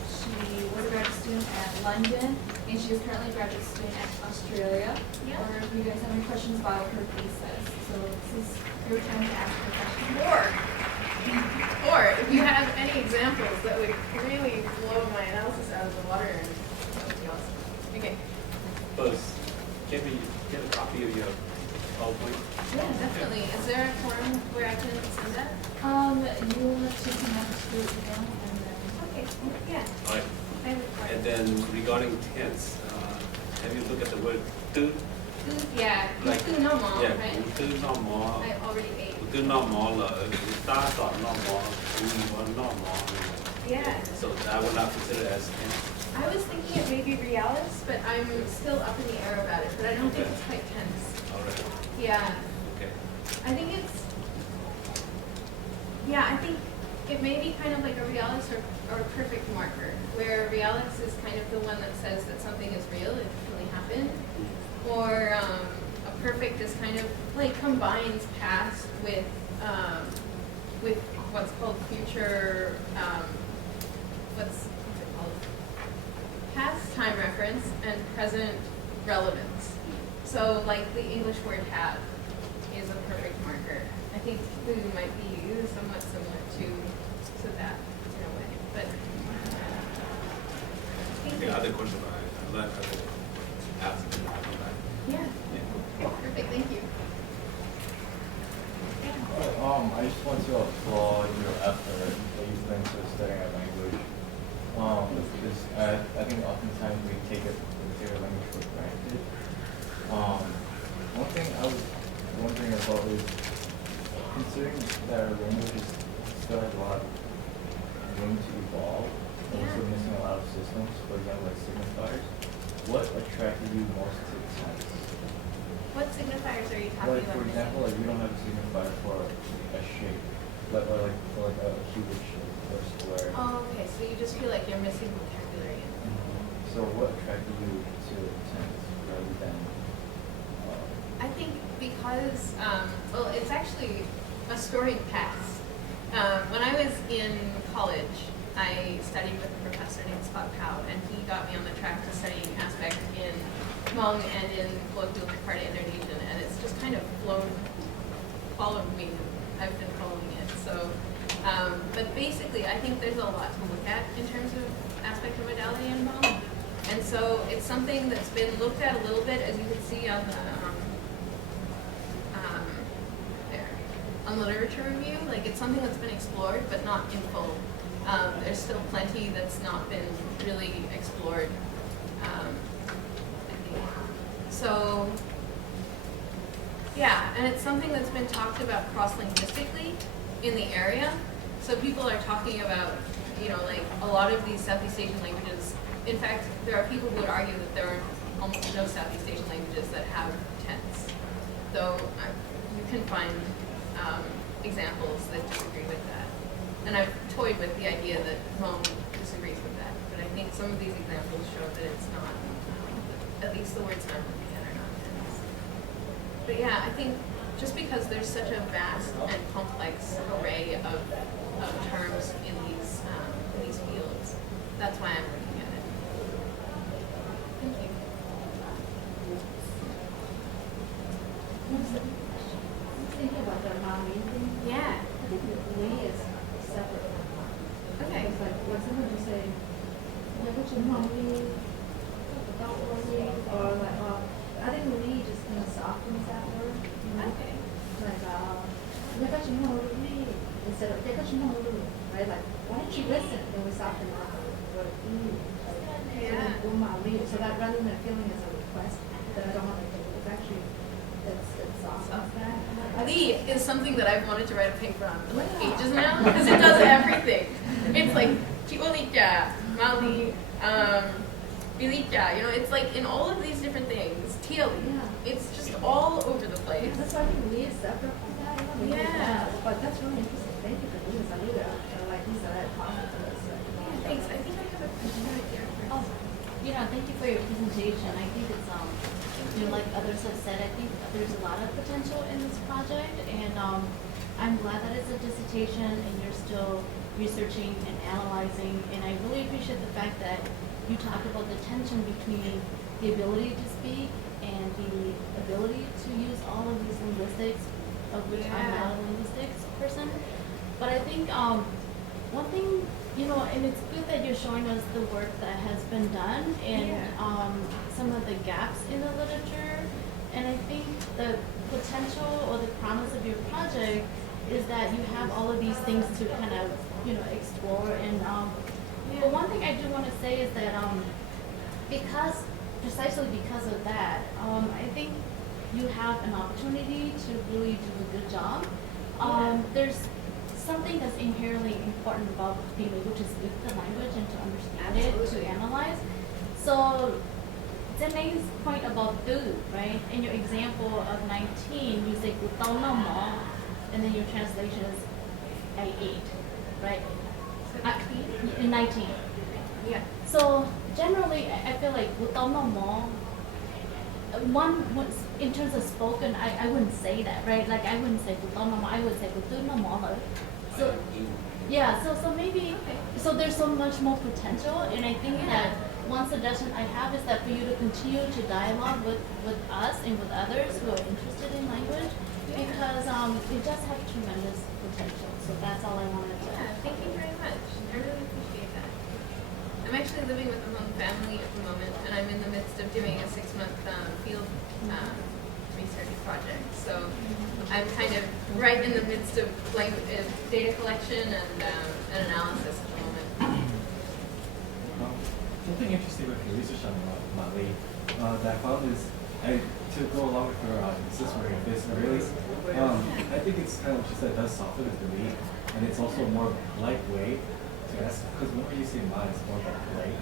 She was a graduate student at London, and she is currently a graduate student at Australia. Yeah. Or if you guys have any questions about her thesis. So this is your time to ask her questions. Or if you have any examples that would really blow my analysis out of the water, that would be awesome. Okay. First, can we get a copy of your PowerPoint? Yeah, definitely. Is there a form where I can send that? You will have to connect to your email and then. Okay. Yeah. All right. I have it for And you. then regarding tense, have you looked at the word tu? Yeah. Like- Like, no more, Yeah, right? tu no more. I already ate. Tu no more la, ta dot no more, tu no more. Yeah. So I would not consider it as tense. I was thinking it may be realis, but I'm still up in the air about it. But I don't think Okay. it's quite tense. All right. Yeah. Okay. I think it's. Yeah, I think it may be kind of like a realis or a perfect marker, where realis is kind of the one that says that something is real, it really happened, or a perfect is kind of like combines past with what's called future. What's it called? Past time reference and present relevance. So, like the English word have is a perfect marker. I think who might be somewhat similar to that in a way. But Okay, other question I'll let other ask and I'll come back. yeah, Yeah. perfect. Thank you. I just want to applaud your effort that you put into studying a language. Because I think oftentimes we take a particular language for granted. One thing I was wondering about is, considering that our language still has a lot of room to evolve, and we're still missing a lot of systems, for example, like signifiers, what attracted you most to tense? What signifiers are you talking Like, about? for example, like, we don't have a signifier for a shape, or for like a cubic shape or a square. Oh, okay. So you just feel like you're missing vocabulary. So what attracted you to tense rather than? I think because, well, it's actually a storied past. When I was in college, I studied with a professor named Scott Powell, and he got me on the track to studying aspect in Hmong and in colloquial Jakarta Indonesian, and it's just kind of followed me. I've been following it. So, but basically, I think there's a lot to look at in terms of aspect and modality in Hmong. And so it's something that's been looked at a little bit, as you can see on the there, on literature review. Like it's something that's been explored, but not in full. There's still plenty that's not been really explored. I think. So yeah, and it's something that's been talked about cross-linguistically in the area. So people are talking about, you know, like a lot of these Southeast Asian languages. In fact, there are people who would argue that there are almost no Southeast Asian languages that have tense. Though you can find examples that disagree with that. And I've toyed with the idea that Hmong disagrees with that. But I think some of these examples show that it's not, at least the words I'm looking at are not tense. But yeah, I think just because there's such a vast and complex array of terms in these fields, that's why I'm looking at it. Thank you. Thinking about the mommy thing, Yeah. I think we is separate from mom. Okay. It's like when someone just say, like what your mommy, adult mommy, or like, I think we just kind of softens that word, you know? Okay. Like, 내가 좀 모르니, instead of 내가 좀 모르니, right? Like, why don't you listen? And we soften the word, Yeah. So that rather than feeling as a request, that I don't want to do, it's actually, it's softens that. Lee is something that I've wanted to write a paper on for like ages now, because it does everything. It's like Chiolita, Mali, Bilita, you know, it's like in all of these different things. Tiali. Yeah. It's just all over the place. That's why I think we is separate from that. You know, because, Yeah. but that's really interesting. Thank you for doing this. I knew that. Like you said, that talking to us. Yeah, thanks. I think I have a question right there. Oh, you know, thank you for your presentation. I think it's, you know, like others have said, I think there's a lot of potential in this project, and I'm glad that it's a dissertation and you're still researching and analyzing, and I really appreciate the fact that you talked about the tension between the ability to speak and the ability to use all of these linguistics, of which I'm not a linguistics person. But I think one thing, you know, and it's good that you're showing us the work that has been done and some of the gaps in the literature. And I think the potential or the promise of your project is that you have all of these things to kind of, you know, explore. And but one thing I do want to say is that precisely because of that, I think you have an opportunity to really do a good job. There's something that's inherently important about being able to speak the language and to understand it, to analyze. So Danae's point about food, right? In your example of 19, you say "Gutao na mo," and then your translation is "I ate," right? In 19. Yeah. So generally, I feel like "Gutao na mo," in terms of spoken, I wouldn't say that, right? Like I wouldn't say "Gutao na mo," I would say "Gutu na mo." So yeah, so maybe so there's so much more potential, and I think that one suggestion I have is that for you to continue to dialogue with us and with others who are interested in language, because it does have tremendous potential. So that's all I wanted to. Yeah, thank you very much. I really appreciate that. I'm actually living with a Hmong family at the moment, and I'm in the midst of doing a 6-month field research project. So I'm kind of right in the midst of data collection and analysis at the moment. Something interesting with your research on Mali that I found is, to go along with your insist on your business really, I think it's kind of what you said, it does soften the belief, and it's also more polite way to ask, because whenever you say Ma, it's more polite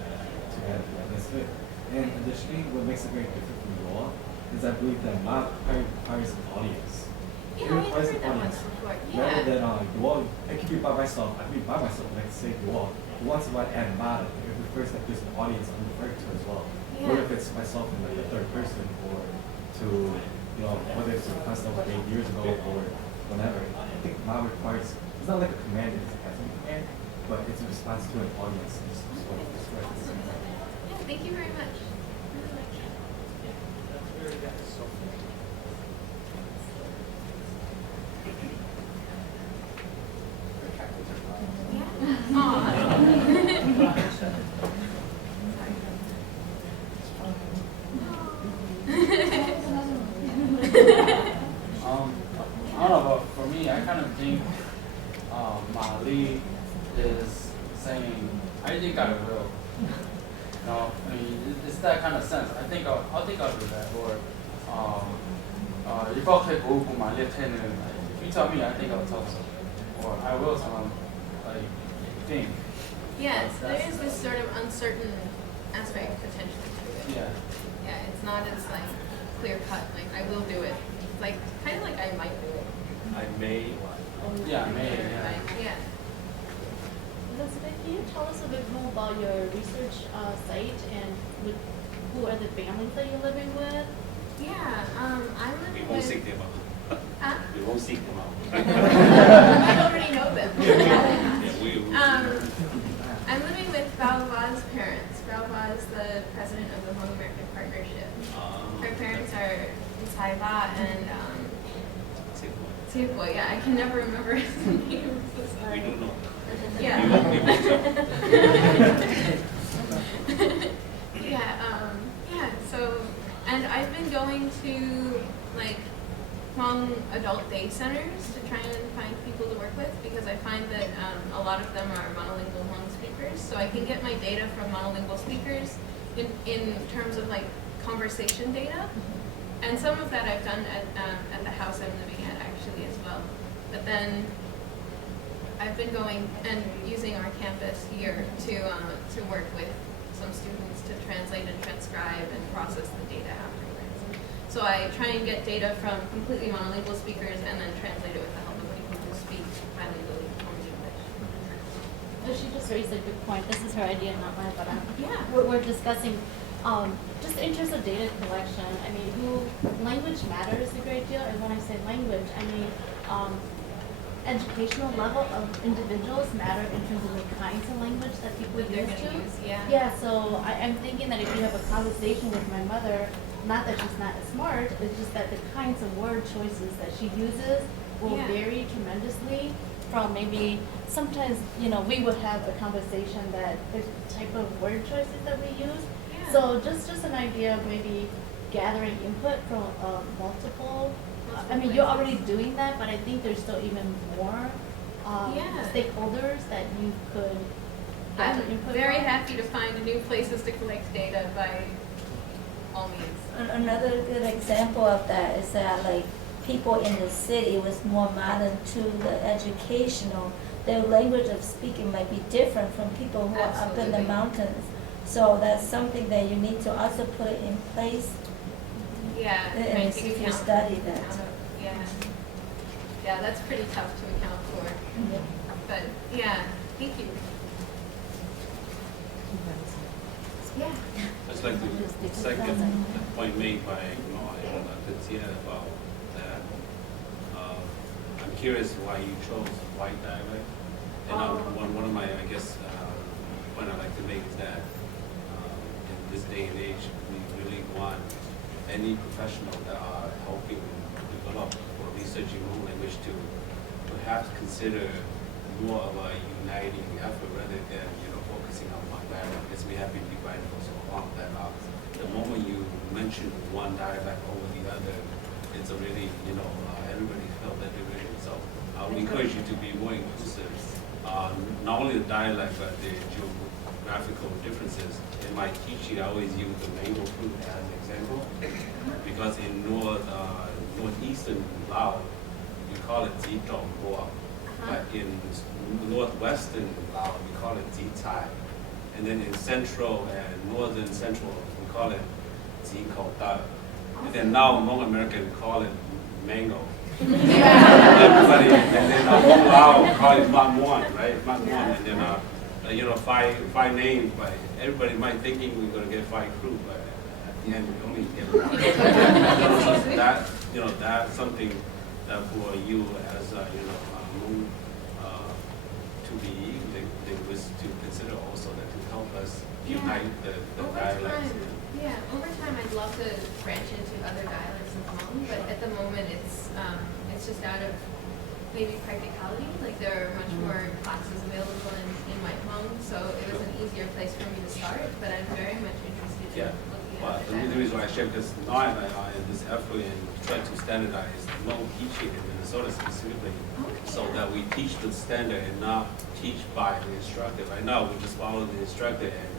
to add politeness to it. And additionally, what makes it very different from Yoa is I believe that Ma requires an audience. Yeah, It I requires heard an that one audience. before. Rather Yeah. than Yoa, I can be by myself, I can be by myself, and I can say Yoa. Once I add Ma, it refers that there's an audience I'm referring to as well. Yeah. What if it's myself in like the third person, or to, you know, whether it's a class that was made years ago or whenever. I think Ma requires, it's not like a command, it's a command, but it's a response to an audience. It's what it's right at the same time. Yeah, thank you very much. I don't know, but for me, I kind of think Modality is saying, I think I will. No, I mean, it's that kind of sense. I think I'll do that. Or if I go to my left hand, if you tell me, I think I'll tell them. Or I will tell them, like, think. Yeah, so there is this sort of uncertain aspect potentially to it. Yeah. Yeah, it's not as like clear cut, like I will do it. It's like kind of like I might do it. I may. Yeah, maybe. Or, Yeah. like, yeah. Elizabeth, can you tell us a bit more about your research site and who are the families that you're living with? Yeah, I'm We living won't with. seek them out. Huh? We won't seek them out. I already know them. Yeah, we. I'm living with Balva's parents. Balva is the president of the Hmong American Partnership. Her parents are Saiva and Tiapo. Yeah, I can never remember his name. I'm so We sorry. don't know. Yeah. We won't Yeah, so, and I've been going to, like, Hmong adult day centers to try and find people to work with because I find that a lot of them are monolingual Hmong speakers. So I can get my data from monolingual speakers in terms of, like, conversation data. And some of that I've done at the house I'm living at, actually, as well. But then I've been going and using our campus here to work with some students to translate and transcribe and process the data afterwards. So I try and get data from completely monolingual speakers and then translate it with the help of people who speak bilingually Hmong English. She just raised a good point. This is her idea, not mine, but Yeah. we're discussing just in terms of data collection. I mean, language matters a great deal, and when I say language, I mean educational level of individuals matter in terms of the kinds of language that people What they're use gonna to. use, yeah. Yeah, so I'm thinking that if you have a conversation with my mother, not that she's not smart, it's just that the kinds of word choices that she uses will Yeah. vary tremendously from maybe sometimes, we would have a conversation that the type of word choices that we use. Yeah. So just an idea of maybe gathering input from multiple. I mean, you're already doing that, but I think there's still even more Yeah. stakeholders that you could gather I'm input very from. happy to find new places to collect data by all means. Another good example of that is that like people in the city was more modern to the educational, their language of speaking might be different from people who are up in the Absolutely. mountains. So that's something that you need to also put it in place Yeah. and trying to see if you account- study that. account of- Yeah. Yeah, that's pretty tough to account for. But yeah, thank you. Yeah. Just like the second point made by Tia about that. I'm curious why you chose white dialect. And one of my, I guess, point I'd like to make is that in this day and age, we really want any professional that are helping develop or researching Hmong language to perhaps consider more of a uniting effort rather than focusing on one dialect, because we have been divided for so long that the moment you mention one dialect over the other, it's already everybody felt that they're ready. So I would encourage you to be more inclusive. Not only the dialect but the geographical differences. In my teaching, I always use the mango fruit as an example because in northeastern Laos we call it zitong boa. But in northwestern Laos, we call it zicai. And then in central and northern central, we call it zikota. And then now Hmong American call it mango. Everybody, and then whole Laos call it mamuan, right? Mamuan. And then, five names, but everybody might thinking we're going to get 5 fruit, but at the end we only get 1. So that's something that for you as Hmong to be linguists to consider also that to help us unite the dialects. Over time I'd love to branch into other dialects of Hmong, but at the moment it's just out of maybe practicality. Like there are much more classes available in White Hmong, so it was an easier place for me to start. But I'm very much interested in looking But the reason why I share this now in this effort and try to standardize Hmong teaching in Minnesota specifically, so that we teach the standard and not teach by the instructor. Right now, we just follow the instructor, and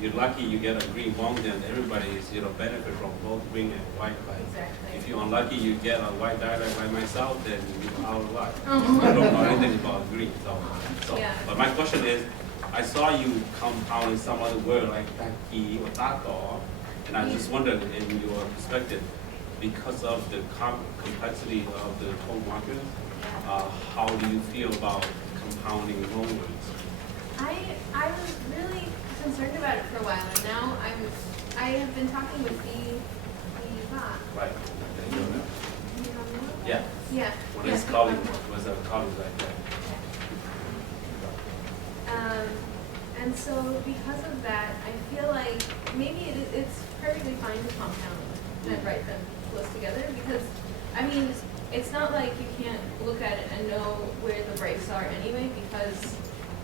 you're lucky you get a green Hmong, then everybody is benefit from both green and white. But Exactly. if you're unlucky, you get a white dialect like myself, then you're out of luck. I don't know anything about green. So Yeah. But my question is, I saw you compounding some other word like taki or tato, and I just wondered, in your perspective, because of the complexity of the home market, how do you feel about compounding loan words? I was really concerned about it for a while, and now I have been talking with the Right. Yeah. Yeah. When yeah, his colleague was a colleague like that. And so because of that, I feel like maybe it's perfectly fine to compound and write them close together, because, I mean, it's not like you can't look at it and know where the breaks are anyway, because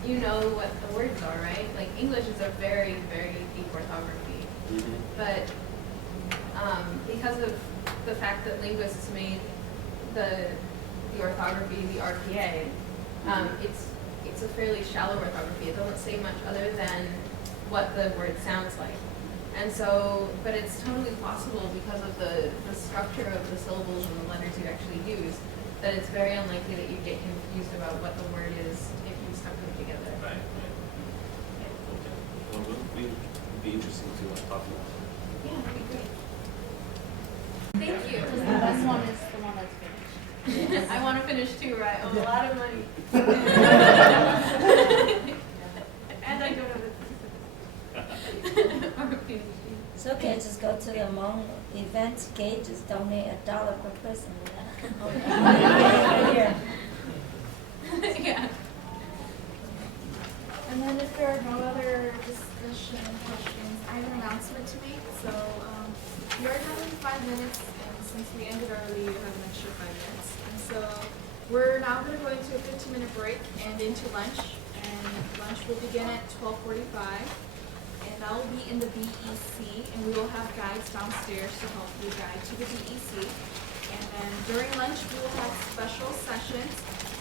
you know what the words are, right? Like, English is a very, very deep orthography. But because of the fact that linguists made the orthography, the RPA, it's a fairly shallow orthography. It doesn't say much other than what the word sounds like. And so, but it's totally possible because of the structure of the syllables and the letters you actually use, that it's very unlikely that you get confused about what the word is if you stuck them together. Right. Okay. Well, it'll be interesting to talk about. Yeah, that'd be great. Thank you. This one is the one that's finished. I want to finish too, right? I owe a lot of money. And I don't have a PhD. It's okay, just go to the Hmong event gate, just donate $1 per person. Here. Yeah. And then if there are no other discussion questions, I have an announcement to make. So we are having 5 minutes, and since we ended early, you have an extra 5 minutes. And so we're now going to go into a 15-minute break and into lunch. And lunch will begin at 12:45. And that will be in the BEC, and we will have guides downstairs to help you guide to the BEC. And then during lunch, we will have special sessions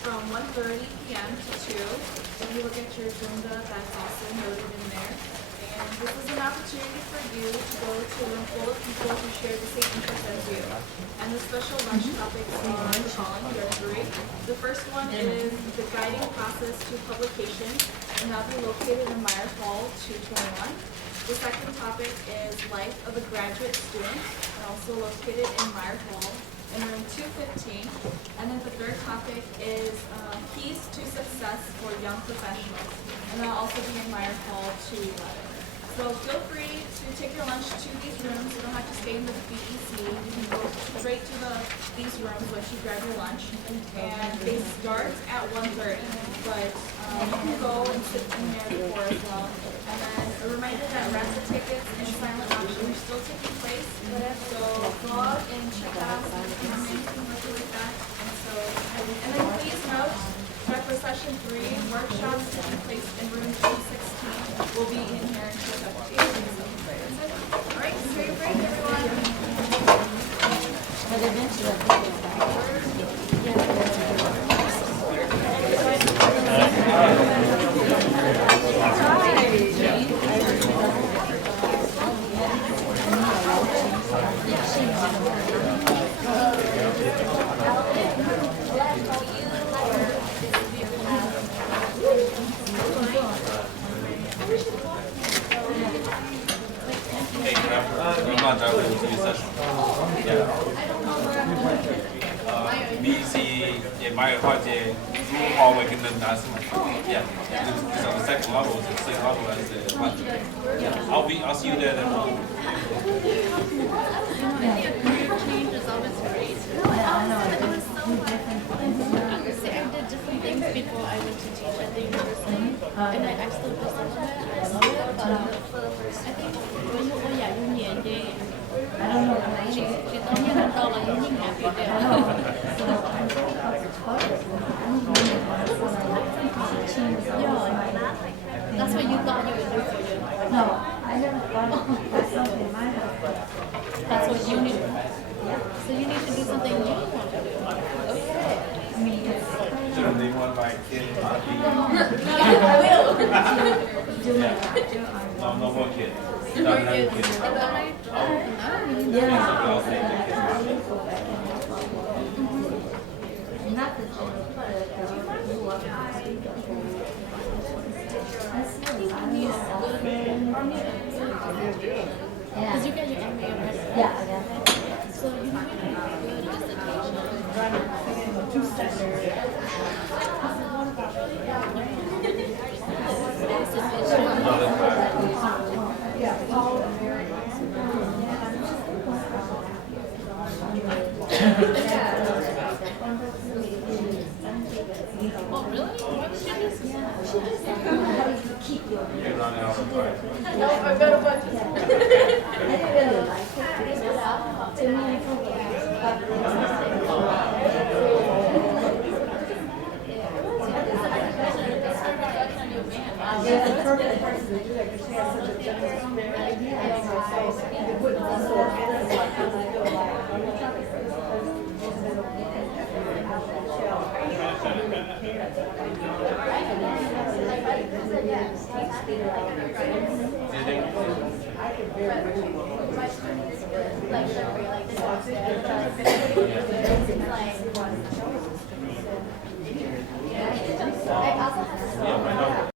from 1:30 p.m. to 2. When you look at your agenda, that's also noted in there. And this is an opportunity for you to go to a room full of people who share the same interests as you. And the special lunch topics are the following. There are 3. The first one is the guiding process to publication, and that'll be located in Meyer Hall 221. The second topic is life of a graduate student, and also located in Meyer Hall in room 215. And then the third topic is keys to success for young professionals, and that'll also be in Meyer Hall 211. So feel free to take your lunch to these rooms. You don't have to stay in the BEC. You can go straight to these rooms once you grab your lunch. And they start at 1:30, but you can go and sit in there before as well. And then a reminder that rapid tickets and silent auction are still taking place. So log and check out if you have anything like that. And then please note that for session 3, workshops taking place in room 216 will be in here until 17. All right, so your break, everyone. But eventually, I think it's back. Hey, I'm not driving to your session. Yeah. BC, yeah, my heart, all we can do that's yeah. This is the second level, the same level as the one. Yeah. I'll see you there then. Change is always great. It was so fun. I did different things before I went to teach at the university, and I still do some of it. I love it, but I think when you I don't know. She told me that all like you happy Yeah, that's what you thought you would do for you. No, I never thought of something in my house. Oh, really? What did she just? You run out of time. No, I've got a bunch of school. Yeah, why not?